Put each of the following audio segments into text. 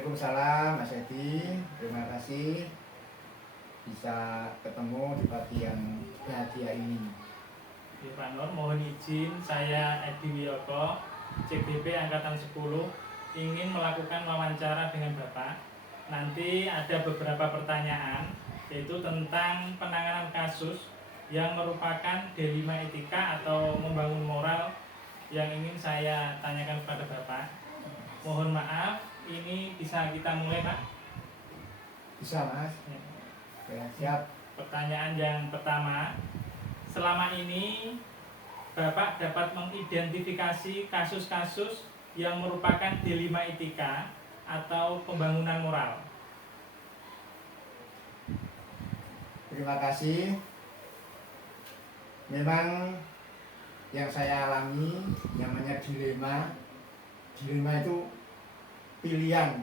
Waalaikumsalam Mas Edi, terima kasih bisa ketemu di pagi yang bahagia ini. Pak Nur, mohon izin saya Edi Wiyoko, CGP Angkatan 10 ingin melakukan wawancara dengan Bapak. Nanti ada beberapa pertanyaan, yaitu tentang penanganan kasus yang merupakan D5 etika atau membangun moral yang ingin saya tanyakan kepada Bapak. Mohon maaf, ini bisa kita mulai, Pak? Bisa Mas? Ya, siap. Pertanyaan yang pertama, selama ini Bapak dapat mengidentifikasi kasus-kasus yang merupakan D5 etika atau pembangunan moral. Terima kasih. Memang yang saya alami namanya dilema. Dilema itu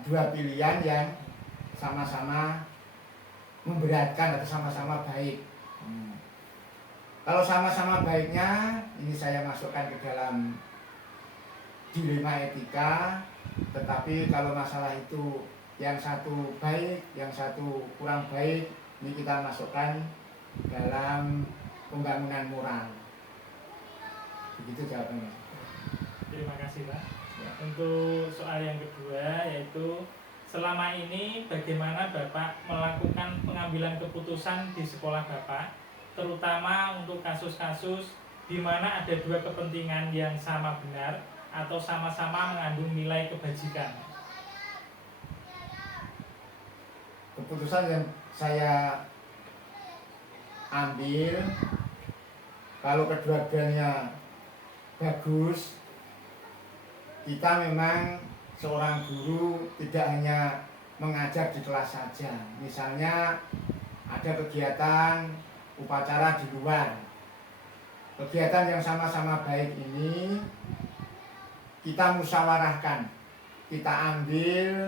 dua pilihan yang sama-sama memberatkan atau sama-sama baik. Kalau sama-sama baiknya, ini saya masukkan ke dalam dilema etika. Tetapi kalau masalah itu yang satu baik, yang satu kurang baik, ini kita masukkan dalam pembangunan moral. Begitu jawabannya. Terima kasih, Pak. Ya. Untuk soal yang kedua, yaitu selama ini bagaimana Bapak melakukan pengambilan keputusan di sekolah Bapak, terutama untuk kasus-kasus di mana ada dua kepentingan yang sama benar atau sama-sama mengandung nilai kebajikan. Keputusan yang saya ambil, kalau kedua-duanya bagus, kita memang seorang guru tidak hanya mengajar di kelas saja. Misalnya ada kegiatan upacara di luar. Kegiatan yang sama-sama baik ini kita musyawarahkan, kita ambil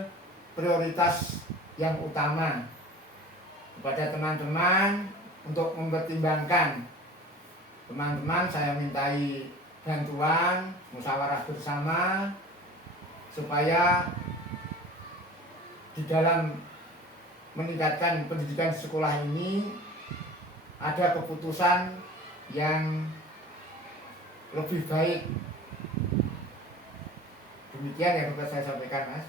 prioritas yang utama kepada teman-teman untuk mempertimbangkan. Teman-teman saya mintai bantuan, musyawarah bersama supaya di dalam meningkatkan pendidikan di sekolah ini ada keputusan yang lebih baik. Demikian yang dapat saya sampaikan, Mas.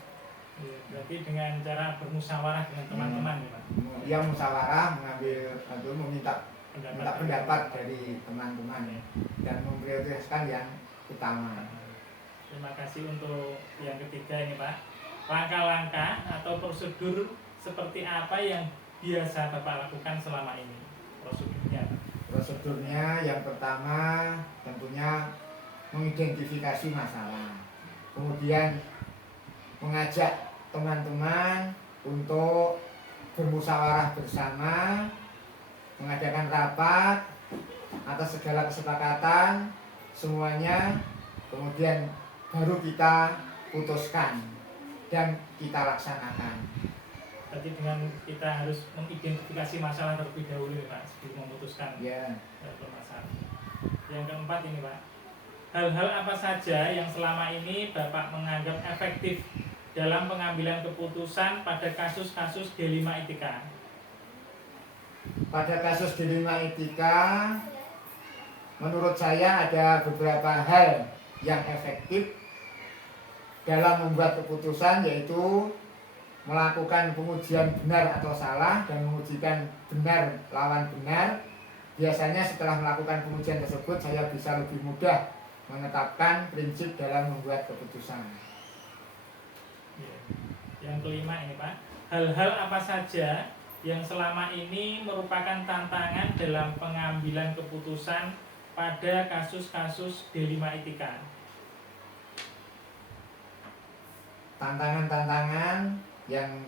Berarti dengan cara bermusyawarah dengan teman-teman, ya, Pak? Dia musyawarah, mengambil meminta pendapat dari teman-teman dan memprioritaskan yang utama. Terima kasih untuk yang ketiga ini, Pak. Langkah-langkah atau prosedur seperti apa yang biasa Bapak lakukan selama ini? Prosedurnya, Pak. Prosedurnya yang pertama tentunya mengidentifikasi masalah. Kemudian mengajak teman-teman untuk bermusyawarah bersama, mengadakan rapat atas segala kesepakatan semuanya, kemudian baru kita putuskan dan kita laksanakan. Berarti dengan kita harus mengidentifikasi masalah terlebih dahulu, Pak, sebelum memutuskan permasalahan. Yang keempat ini, Pak, hal-hal apa saja yang selama ini Bapak menganggap efektif dalam pengambilan keputusan pada kasus-kasus D5 etika? Pada kasus D5 etika, menurut saya ada beberapa hal yang efektif dalam membuat keputusan, yaitu melakukan pengujian benar atau salah dan mengujikan benar lawan benar. Biasanya setelah melakukan pengujian tersebut, saya bisa lebih mudah menetapkan prinsip dalam membuat keputusan. Yang kelima ini, Pak, hal-hal apa saja yang selama ini merupakan tantangan dalam pengambilan keputusan pada kasus-kasus D5 etika? Tantangan-tantangan yang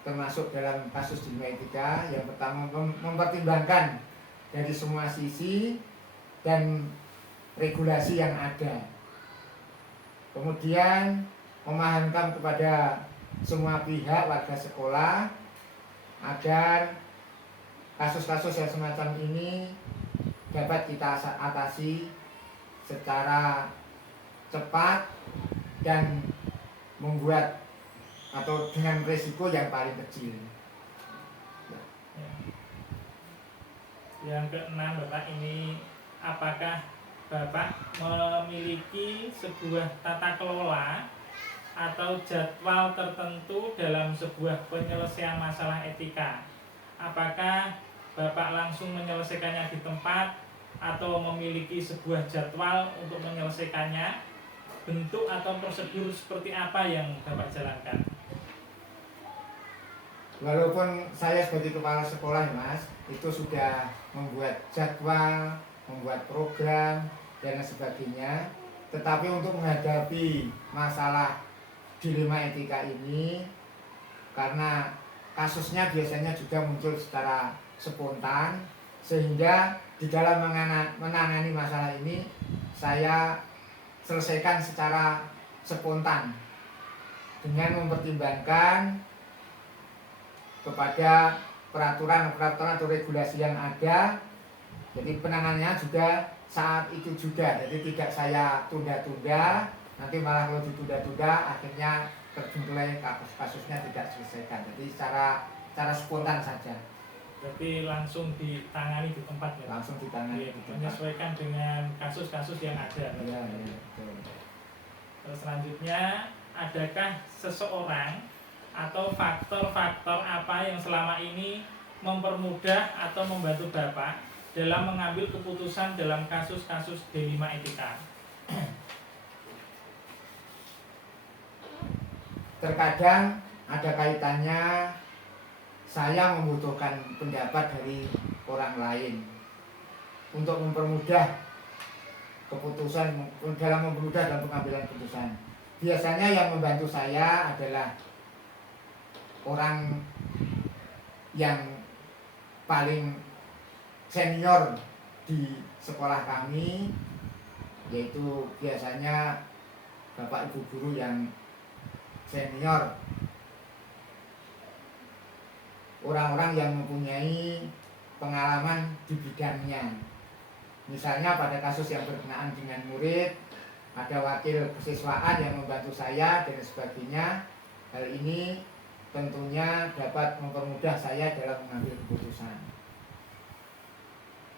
termasuk dalam kasus D5 etika, yang pertama mempertimbangkan dari semua sisi dan regulasi yang ada. Kemudian memahamkan kepada semua pihak warga sekolah agar kasus-kasus yang semacam ini dapat kita atasi secara cepat dan membuat atau dengan risiko yang paling kecil. Ya. Yang keenam Bapak, ini apakah Bapak memiliki sebuah tata kelola atau jadwal tertentu dalam sebuah penyelesaian masalah etika? Apakah Bapak langsung menyelesaikannya di tempat atau memiliki sebuah jadwal untuk menyelesaikannya? Bentuk atau prosedur seperti apa yang Bapak jalankan? Walaupun saya sebagai kepala sekolah Mas, itu sudah membuat jadwal, membuat program dan sebagainya, tetapi untuk menghadapi masalah dilema etika ini, karena kasusnya biasanya juga muncul secara spontan, sehingga di dalam menangani masalah ini saya selesaikan secara spontan dengan mempertimbangkan kepada peraturan atau regulasi yang ada. Jadi penanganannya juga saat itu juga, jadi tidak saya tunda-tunda, nanti malah kalau ditunda-tunda akhirnya terjungkle kasusnya tidak selesaikan. Jadi secara spontan saja. Berarti langsung ditangani di tempat ya? Langsung ditangani di tempat. Menyesuaikan dengan kasus-kasus yang ada. Iya, betul. Terus selanjutnya, adakah seseorang atau faktor-faktor apa yang selama ini mempermudah atau membantu Bapak dalam mengambil keputusan dalam kasus-kasus D5 etika? Terkadang ada kaitannya saya membutuhkan pendapat dari orang lain untuk mempermudah keputusan, dalam pengambilan keputusan. Biasanya yang membantu saya adalah orang yang paling senior di sekolah kami, yaitu biasanya bapak ibu guru yang senior, orang-orang yang mempunyai pengalaman di bidangnya. Misalnya pada kasus yang berkenaan dengan murid, ada wakil kesiswaan yang membantu saya dan sebagainya. Hal ini tentunya dapat mempermudah saya dalam mengambil keputusan.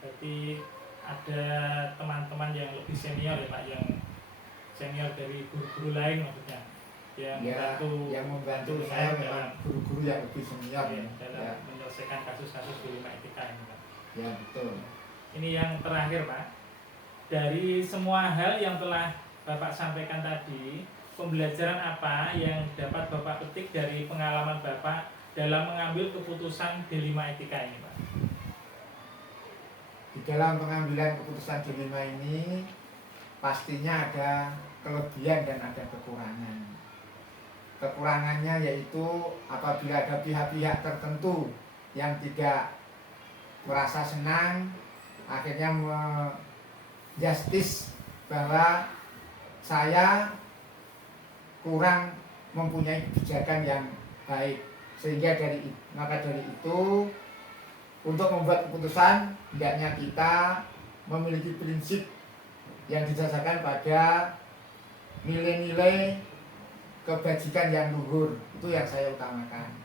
Berarti ada teman-teman yang lebih senior ya Pak, yang senior dari guru-guru lain maksudnya, yang membantu saya memang guru-guru yang lebih senior dalam menyelesaikan kasus-kasus D5 etika ini Pak. Ya betul. Ini yang terakhir Pak, dari semua hal yang telah Bapak sampaikan tadi, pembelajaran apa yang dapat Bapak petik dari pengalaman Bapak dalam mengambil keputusan D5 etika ini Pak? Di dalam pengambilan keputusan D5 ini pastinya ada kelebihan dan ada kekurangan. Kekurangannya yaitu apabila ada pihak-pihak tertentu yang tidak merasa senang, akhirnya menjustis bahwa saya kurang mempunyai kebijakan yang baik, sehingga dari itu untuk membuat keputusan hendaknya kita memiliki prinsip yang didasarkan pada nilai-nilai kebajikan yang luhur. Itu yang saya utamakan.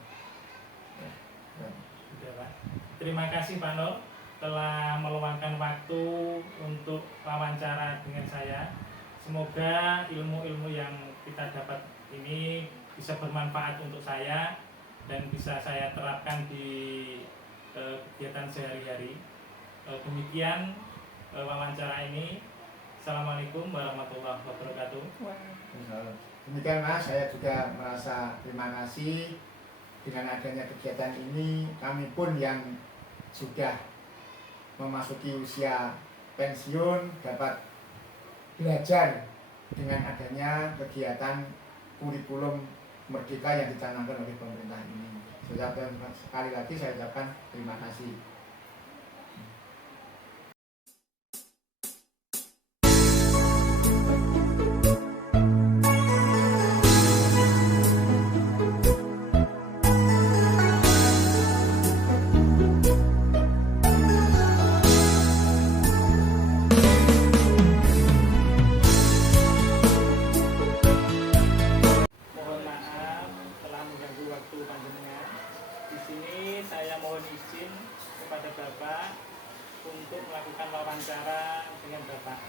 Sudah Pak. Terima kasih Pak Nur telah meluangkan waktu untuk wawancara dengan saya. Semoga ilmu-ilmu yang kita dapat ini bisa bermanfaat untuk saya dan bisa saya terapkan di kegiatan sehari-hari. Demikian wawancara ini. Assalamualaikum warahmatullahi wabarakatuh. Demikian Mas, saya juga merasa terima kasih dengan adanya kegiatan ini. Kami pun yang sudah memasuki usia pensiun dapat belajar dengan adanya kegiatan kurikulum merdeka yang dicanangkan oleh pemerintah ini. Sekali lagi saya ucapkan terima kasih. Mohon maaf telah kepada Bapak untuk melakukan wawancara dengan Bapak.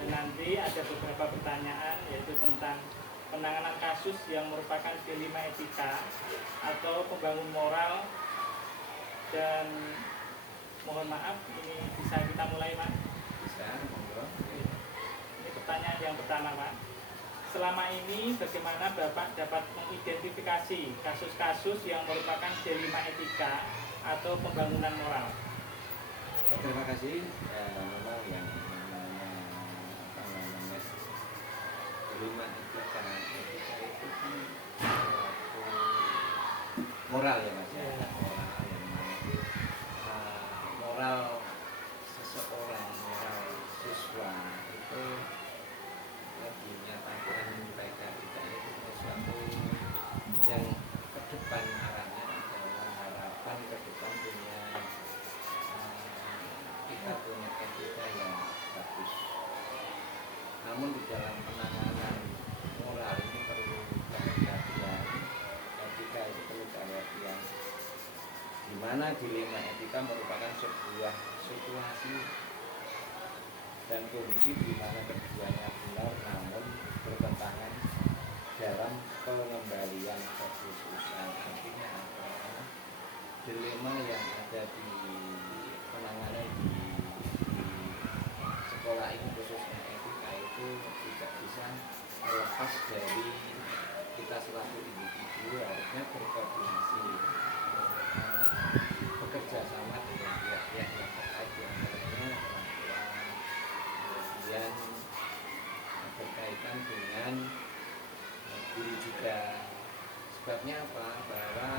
Dan nanti ada beberapa pertanyaan yaitu tentang penanganan kasus yang merupakan dilema etika atau pembangun moral. Dan mohon maaf, ini bisa kita mulai, Pak? Bisa, monggo. Ini pertanyaan yang pertama, Pak. Selama ini bagaimana Bapak dapat mengidentifikasi kasus-kasus yang merupakan dilema etika atau pembangunan moral? Terima kasih. Memang yang namanya apa namanya dilema etika itu kan suatu moral ya Mas. Ya. Moral yang mana moral seseorang, moral siswa itu dinyatakan mereka tidak itu sesuatu yang ke depan arahnya adalah harapan ke depan punya kita punya etika yang bagus. Namun di dalam penanganan moral ini perlu kehati-hatian. Etika itu perlu kehati-hatian. Di mana dilema etika merupakan sebuah situasi dan kondisi di mana keduanya benar namun bertentangan dalam pengembalian kekhususan. Artinya apa? Dilema yang ada di penanganan di sekolah ini khususnya etika itu tidak bisa lepas dari kita selaku individu harusnya berkoordinasi bekerja sama dengan pihak-pihak yang terkait diantaranya orang tua, kemudian berkaitan dengan guru juga. Sebabnya apa? Bahwa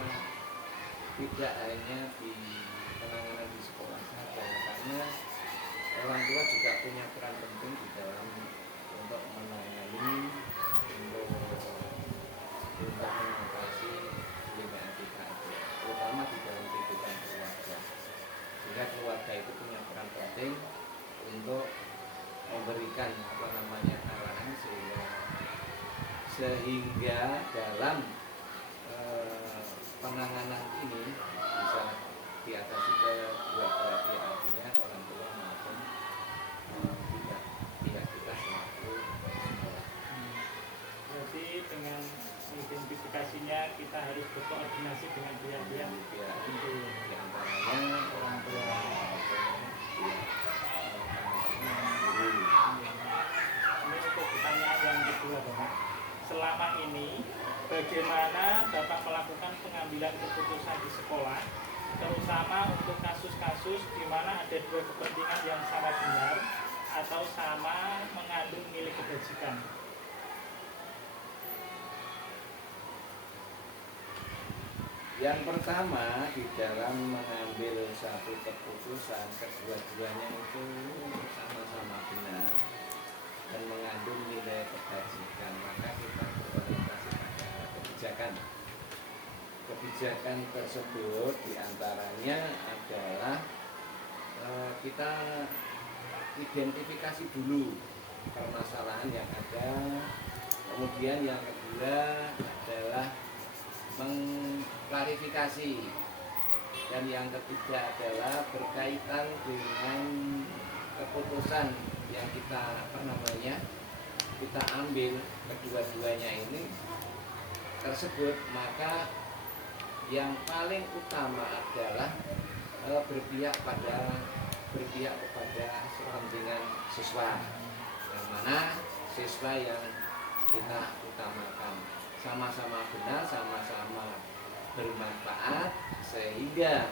tidak hanya di penanganan di sekolah saja, karena orang tua juga punya peran penting di dalam untuk menangani, untuk mengatasi dilema etika itu, terutama di dalam kehidupan keluarga. Sehingga keluarga itu punya peran penting untuk memberikan apa namanya arahan sehingga dalam penanganan ini bisa diatasi kedua-dua pihak, artinya orang tua maupun pihak kita selaku sekolah. Berarti dengan mengidentifikasinya kita harus berkoordinasi dengan pihak-pihak Itu diantaranya orang tua maupun pihak guru. Ini untuk pertanyaan yang kedua, Bapak. Selama ini bagaimana Bapak melakukan pengambilan keputusan di sekolah, terutama untuk kasus-kasus di mana ada dua kepentingan yang sama benar atau sama mengandung nilai kebajikan? Yang pertama, di dalam mengambil satu keputusan, kedua-duanya itu sama-sama benar dan mengandung nilai kebajikan, maka kita berorientasi pada kebijakan. Kebijakan tersebut diantaranya adalah kita identifikasi dulu permasalahan yang ada, kemudian yang kedua adalah mengklarifikasi, dan yang ketiga adalah berkaitan dengan keputusan yang kita kita ambil kedua-duanya ini tersebut, maka yang paling utama adalah berpihak kepada kepentingan siswa, yang mana siswa yang kita utamakan, sama-sama benar, sama-sama bermanfaat, sehingga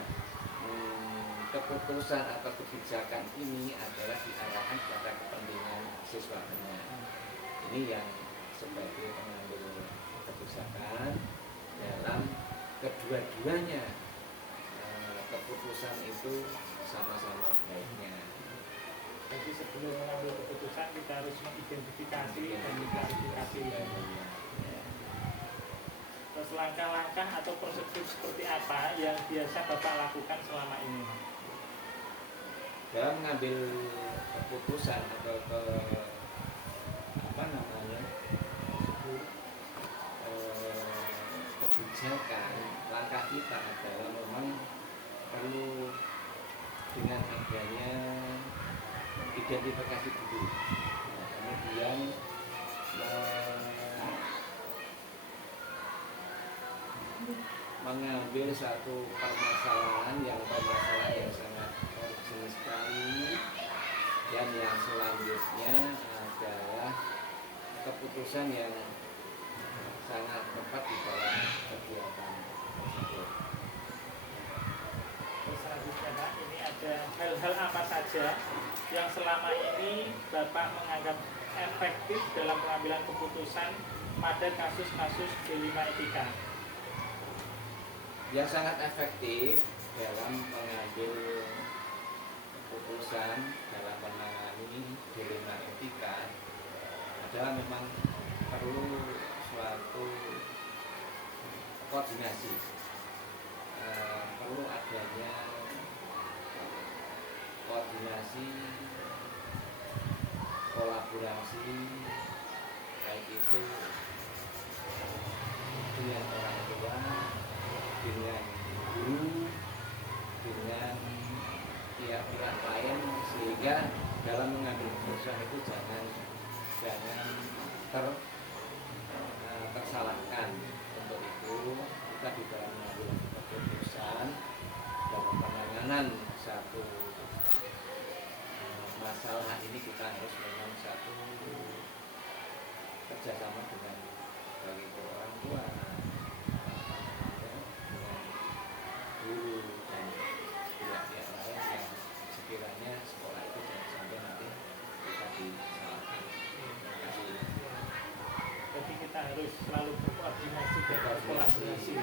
keputusan atau kebijakan ini adalah diarahkan pada kepentingan siswanya. Ini yang sebagai pengambil kebijakan dalam kedua-duanya keputusan itu sama-sama baiknya. Jadi sebelum mengambil keputusan kita harus mengidentifikasi dan mengklarifikasi. Terus langkah-langkah atau prosedur seperti apa yang biasa Bapak lakukan selama ini? Dalam mengambil keputusan atau kebijakan, langkah kita adalah memang perlu dengan adanya identifikasi dulu. Nah, kemudian mengambil satu permasalahan yang sangat urgent sekali, dan yang selanjutnya adalah keputusan yang sangat tepat di dalam kegiatan tersebut. Terus selanjutnya Pak, ini ada hal-hal apa saja yang selama ini Bapak menganggap efektif dalam pengambilan keputusan pada kasus-kasus D5 etika? Yang sangat efektif dalam mengambil keputusan dalam menangani dilema etika adalah memang perlu suatu koordinasi, perlu adanya koordinasi, kolaborasi, baik itu dengan orang tua, dengan guru, dengan pihak-pihak lain, sehingga dalam mengambil keputusan itu jangan tersalahkan. Untuk itu kita di dalam mengambil keputusan dalam penanganan satu masalah ini, kita harus memang satu kerjasama dengan baik itu orang tua, guru, dan pihak-pihak lain yang sekiranya sekolah itu jangan sampai nanti kita disalahkan. Terima kasih. Jadi kita harus selalu berkoordinasi dan berkolaborasi.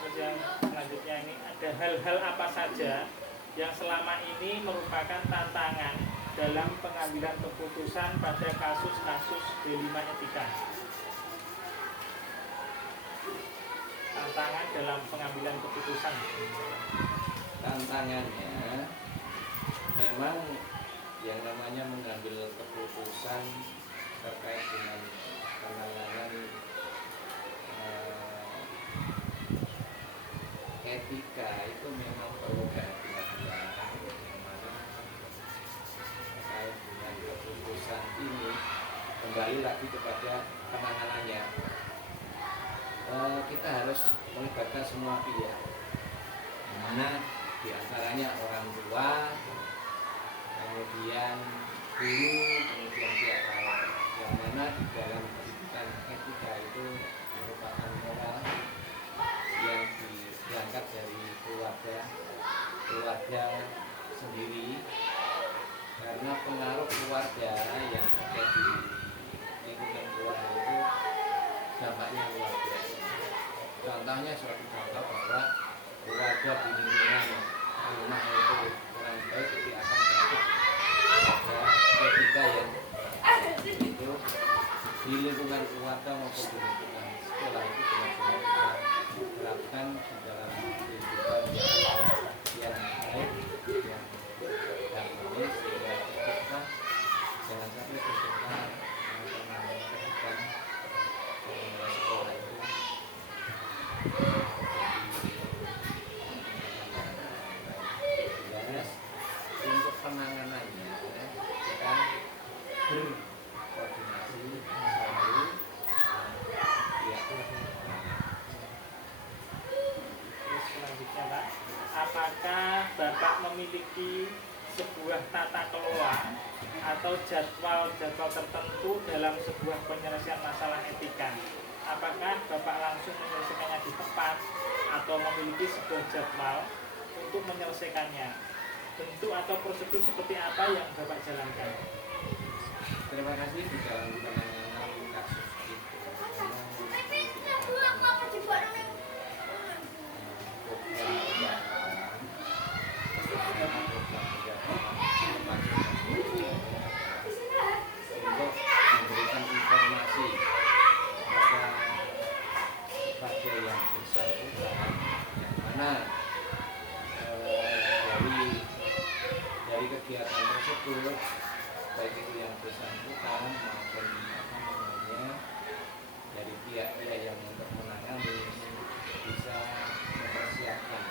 Terus yang selanjutnya ini ada hal-hal apa saja yang selama ini merupakan tantangan dalam pengambilan keputusan pada kasus-kasus D5 etika? Tantangan dalam pengambilan keputusan. Tantangannya memang yang namanya mengambil keputusan terkait dengan penanganan etika itu memang perlu kehati-hatian, dimana terkait dengan keputusan ini kembali lagi kepada penanganannya. Kita harus melibatkan semua pihak, dimana diantaranya orang tua, kemudian guru, kemudian pihak lain, yang mana di dalam pendidikan etika itu merupakan moral yang berangkat dari keluarga sendiri, karena pengaruh keluarga yang ada di lingkungan keluarga itu dampaknya luar biasa. Contohnya suatu contoh bahwa keluarga di lingkungan rumah itu kurang baik, itu akan berdampak pada etika yang itu di lingkungan keluarga maupun di lingkungan sekolah itu benar-benar kita terapkan di dalam kehidupan yang baik, yang harmonis, sehingga kita jangan sampai ketika melakukan sekolah itu untuk penanganannya kita berkoordinasi selalu ya. Terus selanjutnya Pak, apakah Bapak memiliki sebuah tata kelola atau jadwal tertentu dalam sebuah penyelesaian masalah etika? Apakah Bapak langsung menyelesaikannya di tempat atau memiliki sebuah jadwal untuk menyelesaikannya? Bentuk atau prosedur seperti apa yang Bapak jalankan? Terima kasih. Di dalam penanganan kasus itu untuk memberikan informasi kepada yang bersangkutan, yang mana dari kegiatan tersebut, baik itu yang bersangkutan maupun dari pihak-pihak yang untuk menangani bisa mempersiapkan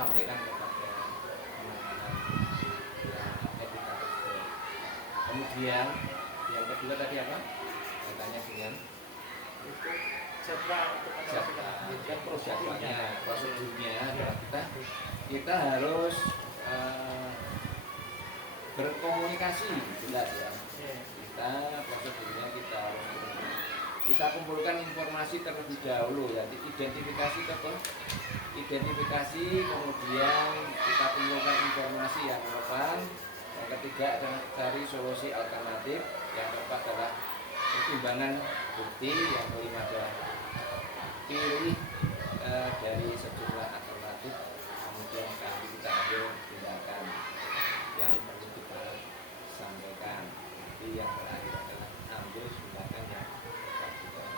sampaikan kepada penanganan etika tersebut. Kemudian yang kedua tadi apa? Kaitannya dengan jadwal untuk jadwalnya, prosedurnya adalah kita harus berkomunikasi jelas ya. Prosedurnya kita kumpulkan informasi terlebih dahulu ya, identifikasi kemudian kita kumpulkan informasi yang relevan. Yang ketiga adalah cari solusi alternatif. Yang keempat adalah pertimbangan bukti. Yang kelima adalah pilih dari sejumlah alternatif, kemudian kita ambil tindakan yang perlu kita sampaikan. Jadi yang terakhir adalah ambil tindakan yang dilakukan.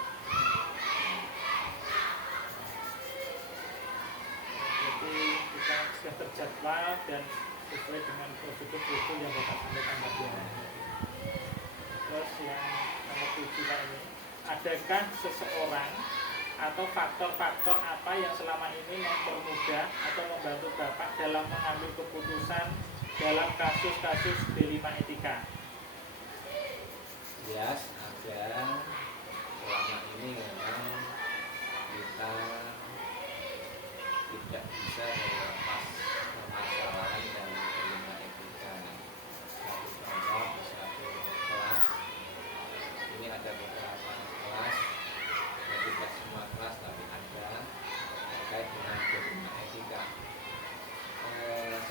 Jadi kita sudah terjadwal dan sesuai dengan prosedur yang Bapak sampaikan tadi. Terus yang nomor 7 Pak ini, adakah seseorang atau faktor-faktor apa yang selama ini mempermudah atau membantu Bapak dalam mengambil keputusan dalam kasus-kasus D5 etika? Jelas ada. Selama ini memang kita tidak bisa melepas permasalahan dan D5 etika. Satu contoh di satu kelas, ini ada beberapa kelas, tidak semua kelas tapi ada terkait dengan D5 etika.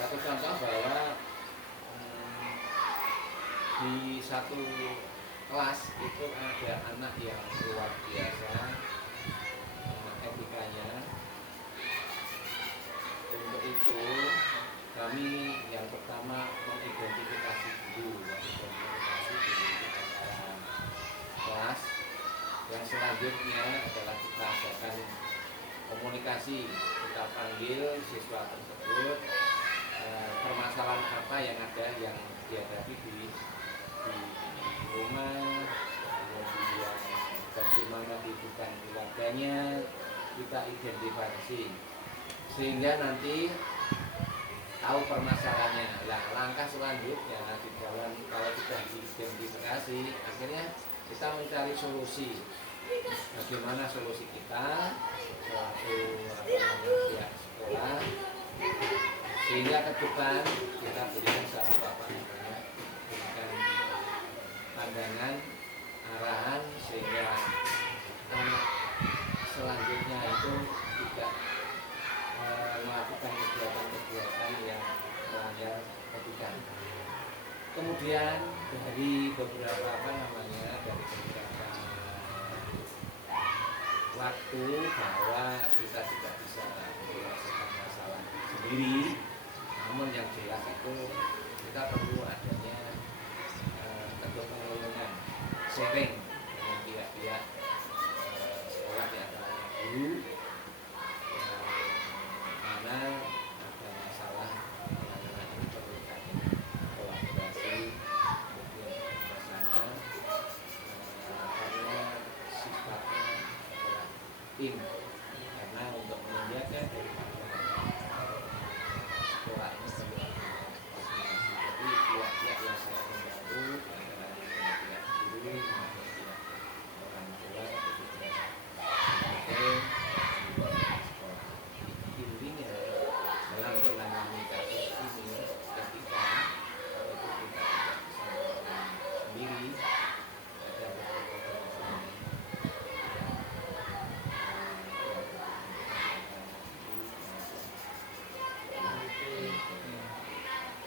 Satu contoh bahwa di satu kelas itu ada anak yang luar biasa etikanya. Untuk itu kami yang pertama mengidentifikasi dulu di antara kelas. Yang selanjutnya adalah kita adakan komunikasi, kita panggil siswa tersebut, permasalahan apa yang ada yang dihadapi di rumah, kemudian bagaimana kehidupan keluarganya, kita identifikasi sehingga nanti tahu permasalahannya. Nah, langkah selanjutnya di dalam kalau sudah diidentifikasi, akhirnya kita mencari solusi. Bagaimana solusi kita selaku pihak sekolah sehingga ke depan kita berikan satu berikan pandangan, arahan sehingga anak selanjutnya itu tidak melakukan kegiatan-kegiatan yang melanggar etika. Kemudian dari beberapa dari beberapa waktu bahwa kita tidak bisa menyelesaikan masalah sendiri, namun yang jelas itu kita perlu adanya ketidakpengeluaran sharing dengan pihak-pihak sekolah di antaranya guru, mana ada masalah penanganan ini perlu kolaborasi kemudian bersama karena sifatnya adalah tim, karena untuk menjaga dari sekolah ini perlu koordinasi. Jadi pihak-pihak yang saya membantu antara pihak guru, pihak orang tua, sebagai sekolah. Intinya dalam menangani kasus ini ketika itu kita tidak bisa melakukan sendiri, ada beberapa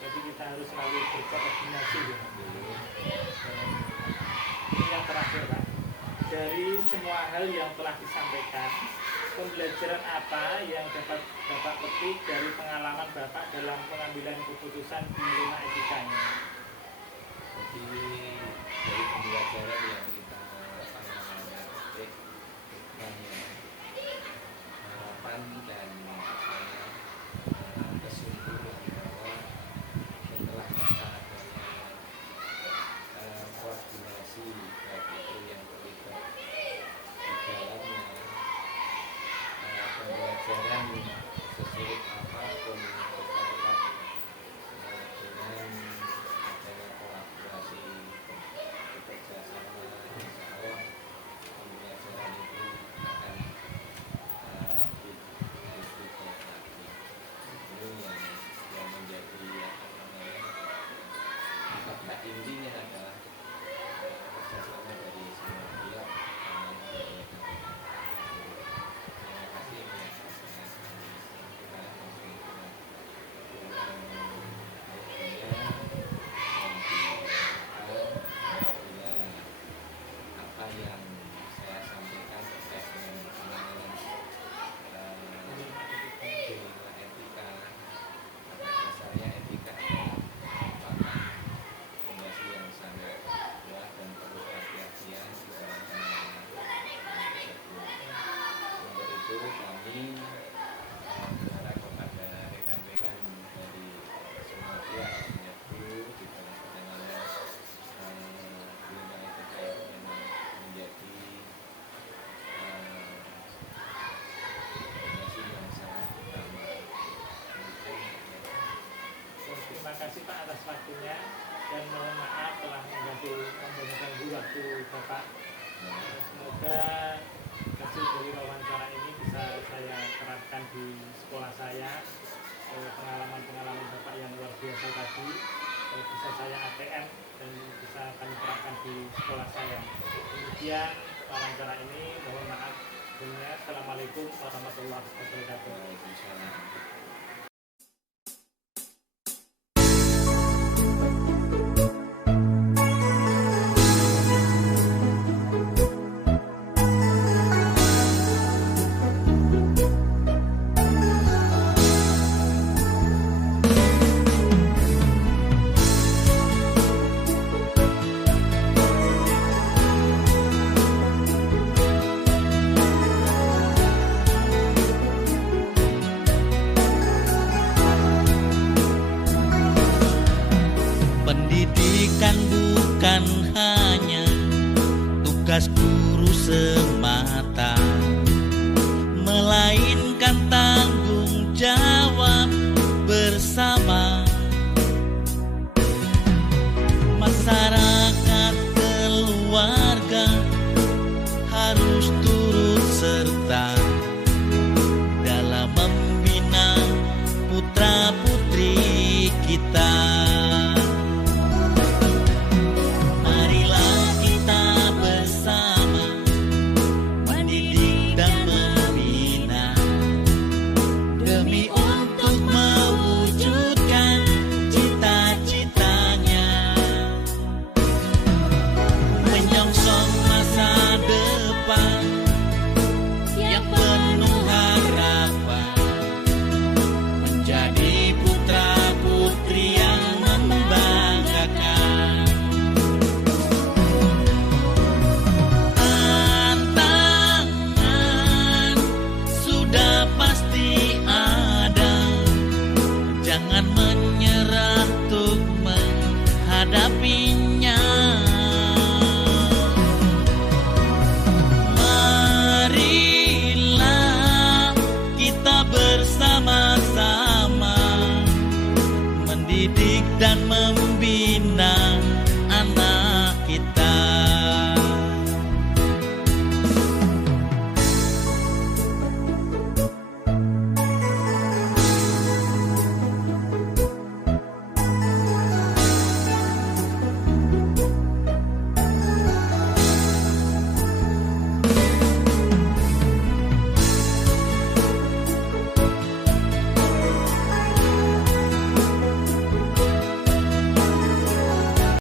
Jadi kita harus selalu berkoordinasi ya. Ini yang terakhir Pak, dari semua hal yang telah disampaikan, pembelajaran apa yang dapat Bapak petik dari pengalaman Bapak dalam pengambilan keputusan di rumah etika ini? Jadi dari pembelajaran yang kita petik banyak harapan dan kesimpulan bahwa setelah kita adanya koordinasi baik itu yang terlibat di dalamnya pembelajaran sesulit apapun Bapak. Semoga hasil dari wawancara ini bisa saya terapkan di sekolah saya. Pengalaman-pengalaman Bapak yang luar biasa tadi bisa saya ATM dan bisa kami terapkan di sekolah saya. Demikian wawancara ini, mohon maaf. Assalamualaikum warahmatullahi wabarakatuh. Pendidikan bukan hanya tugas guru semata, melainkan